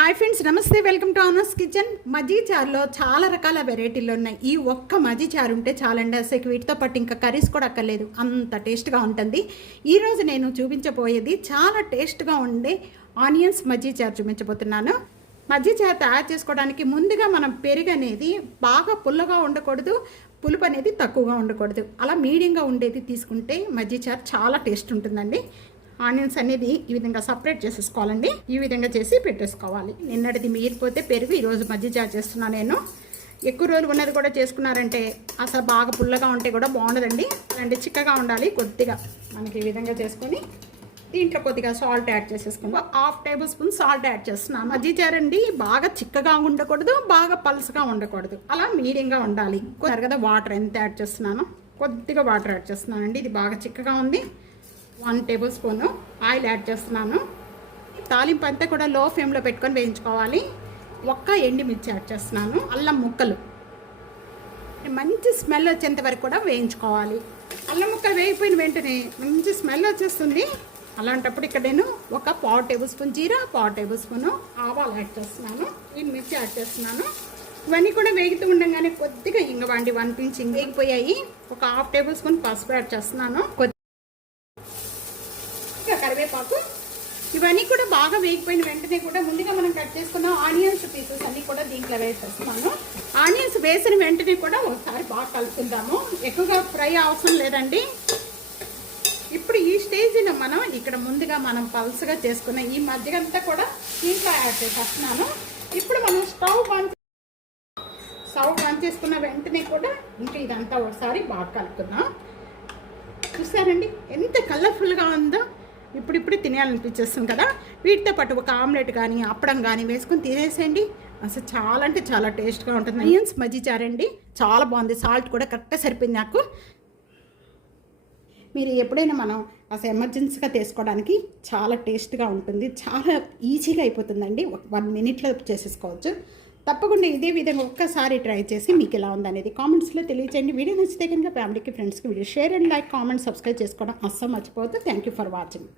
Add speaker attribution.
Speaker 1: Hi friends namaste welcome to honours kitchen మజీ చారులో చాలా రకాల వెరైటీలు ఉన్నాయి. ఈ ఒక్క మజీ చారు ఉంటే చాలండి. అసలు వీటితో పాటు ఇంకా కర్రీస్ కూడా అక్కర్లేదు. అంత టేస్ట్గా ఉంటుంది. ఈరోజు నేను చూపించబోయేది చాలా టేస్ట్గా ఉండే ఆనియన్స్ మజ్జీ చారు చూపించబోతున్నాను. మజ్జీ చారు తయారు చేసుకోవడానికి ముందుగా మనం పెరుగు అనేది బాగా పుల్లగా ఉండకూడదు పులుపు అనేది తక్కువగా ఉండకూడదు. అలా మీడియంగా ఉండేది తీసుకుంటే మజ్జీ చారు చాలా టేస్ట్ ఉంటుందండి. ఆనియన్స్ అనేది ఈ విధంగా సపరేట్ చేసేసుకోవాలండి. ఈ విధంగా చేసి పెట్టేసుకోవాలి. నిన్నటిది మీరిపోతే పెరుగు ఈరోజు మజ్జి చారు చేస్తున్నా నేను. ఎక్కువ రోజులు ఉన్నది కూడా చేసుకున్నారంటే అసలు బాగా పుల్లగా ఉంటే కూడా బాగుండదండి. అంటే చిక్కగా ఉండాలి కొద్దిగా. మనకి ఈ విధంగా చేసుకొని దీంట్లో కొద్దిగా సాల్ట్ యాడ్ చేసేసుకుందాం. Half tablespoon salt add చేస్తున్నాను మజ్జి చారండి బాగా చిక్కగా ఉండకూడదు బాగా పలుసగా ఉండకూడదు. అలా మీడియంగా ఉండాలి. కొద్దిగా కదా వాటర్ ఎంత యాడ్ చేస్తున్నాను కొద్దిగా వాటర్ యాడ్ చేస్తున్నానండి. ఇది బాగా చిక్కగా ఉంది. One tablespoon oil add చేస్తున్నాను. తాలింపు అంతా కూడా లో ఫ్లేమ్లో పెట్టుకొని వేయించుకోవాలి. ఒక్క ఎండిమిర్చి యాడ్ చేస్తున్నాను. అల్లం ముక్కలు. మంచి స్మెల్ వచ్చేంత వరకు కూడా వేయించుకోవాలి. అల్లం ముక్కలు వేగిపోయిన వెంటనే మంచి స్మెల్ వచ్చేస్తుంది. అలాంటప్పుడు ఇక్కడ నేను ఒక పావు టేబుల్ స్పూన్ జీరా పావు టేబుల్ స్పూన్ ఆవాలు యాడ్ చేస్తున్నాను. ఈ మిర్చి యాడ్ చేస్తున్నాను. ఇవన్నీ కూడా వేగుతూ ఉండగానే కొద్దిగా ఇంగవండి వన్ పించ్ ఇంగేగిపోయాయి ఒక హాఫ్ టేబుల్ స్పూన్ పసుపు యాడ్ చేస్తున్నాను. కరివేపాకు. ఇవన్నీ కూడా బాగా వేగిపోయిన వెంటనే కూడా ముందుగా మనం కట్ చేసుకున్న ఆనియన్స్ పీసెస్ అన్నీ కూడా దీంట్లో వేసేస్తున్నాను. ఆనియన్స్ వేసిన వెంటనే కూడా ఒకసారి బాగా కలుపుకుందాము. ఎక్కువగా ఫ్రై అవసరం లేదండి. ఇప్పుడు ఈ స్టేజ్లో మనం ఇక్కడ ముందుగా మనం పల్స్గా చేసుకున్న ఈ మధ్య అంతా కూడా దీంట్లో యాడ్ చేసేస్తున్నాను. ఇప్పుడు మనం స్టవ్ బంద్ స్టవ్ బంద్ చేసుకున్న వెంటనే కూడా ఇంకా ఇదంతా ఒకసారి బాగా కలుపుకుందాం. చూసారండి? ఎంత కలర్ఫుల్గా ఉందో. ఇప్పుడిప్పుడు తినేయాలనిపించేస్తుంది కదా. వీటితో పాటు ఒక ఆమ్లెట్ కానీ అప్పడం కానీ వేసుకుని తినేసేయండి. అసలు చాలా అంటే చాలా టేస్ట్గా ఉంటుంది. ఆనియన్స్ మజ్జిచారండి చాలా బాగుంది. సాల్ట్ కూడా కరెక్ట్గా సరిపోయింది నాకు. మీరు ఎప్పుడైనా మనం అసలు ఎమర్జెన్సీగా తీసుకోవడానికి చాలా టేస్ట్గా ఉంటుంది. చాలా ఈజీగా అయిపోతుందండి. ఒక వన్ మినిట్లో చేసేసుకోవచ్చు. తప్పకుండా ఇదే విధంగా ఒక్కసారి ట్రై చేసి మీకు ఎలా ఉందనేది కామెంట్స్లో తెలియచేయండి. వీడియో నచ్చితే కనుక ఫ్యామిలీకి ఫ్రెండ్స్కి video share and like comment subscribe చేసుకోవడం అస్సలు మర్చిపోవద్దు. Thank you for watching